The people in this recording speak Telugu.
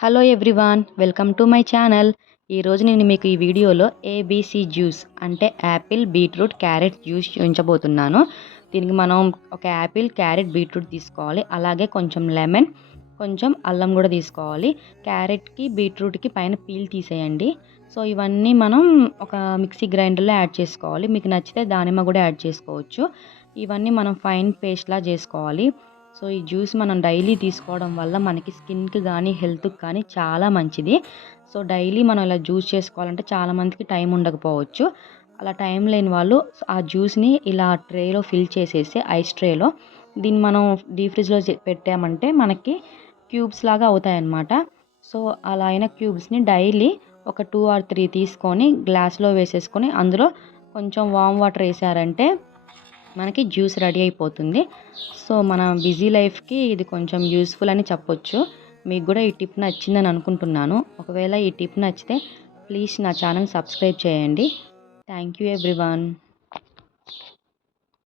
Hello everyone, welcome to my channel. ఈరోజు నేను మీకు ఈ వీడియోలో ఏబీసీ జ్యూస్ అంటే యాపిల్, బీట్రూట్, క్యారెట్ జ్యూస్ చూపించబోతున్నాను. దీనికి మనం ఒక యాపిల్, క్యారెట్, బీట్రూట్ తీసుకోవాలి. అలాగే కొంచెం లెమన్, కొంచెం అల్లం కూడా తీసుకోవాలి. క్యారెట్కి, బీట్రూట్కి పైన పీల్ తీసేయండి. సో ఇవన్నీ మనం ఒక మిక్సీ గ్రైండర్లో యాడ్ చేసుకోవాలి. మీకు నచ్చితే దానిమ్మ కూడా యాడ్ చేసుకోవచ్చు. ఇవన్నీ మనం ఫైన్ పేస్ట్లా చేసుకోవాలి. సో ఈ జ్యూస్ మనం డైలీ తీసుకోవడం వల్ల మనకి స్కిన్కి కానీ హెల్త్కి కానీ చాలా మంచిది. సో డైలీ మనం ఇలా జ్యూస్ చేసుకోవాలంటే చాలామందికి టైం ఉండకపోవచ్చు. అలా టైం లేని వాళ్ళు ఆ జ్యూస్ని ఇలా ట్రేలో ఫిల్ చేసేసి ఐస్ ట్రేలో దీన్ని మనం డీప్ ఫ్రిడ్జ్లో పెట్టామంటే మనకి క్యూబ్స్ లాగా అవుతాయి అన్నమాట. సో అలా అయిన క్యూబ్స్ని డైలీ ఒక 2 or 3 తీసుకొని గ్లాస్లో వేసేసుకొని అందులో కొంచెం వామ్ వాటర్ వేసారంటే మనకి జ్యూస్ రెడీ అయిపోతుంది. సో మన బిజీ లైఫ్కి ఇది కొంచెం యూస్ఫుల్ అని చెప్పొచ్చు. మీకు కూడా ఈ టిప్ నచ్చిందని అనుకుంటున్నాను. ఒకవేళ ఈ టిప్ నచ్చితే ప్లీజ్ నా ఛానల్ సబ్స్క్రైబ్ చేయండి. Thank you everyone.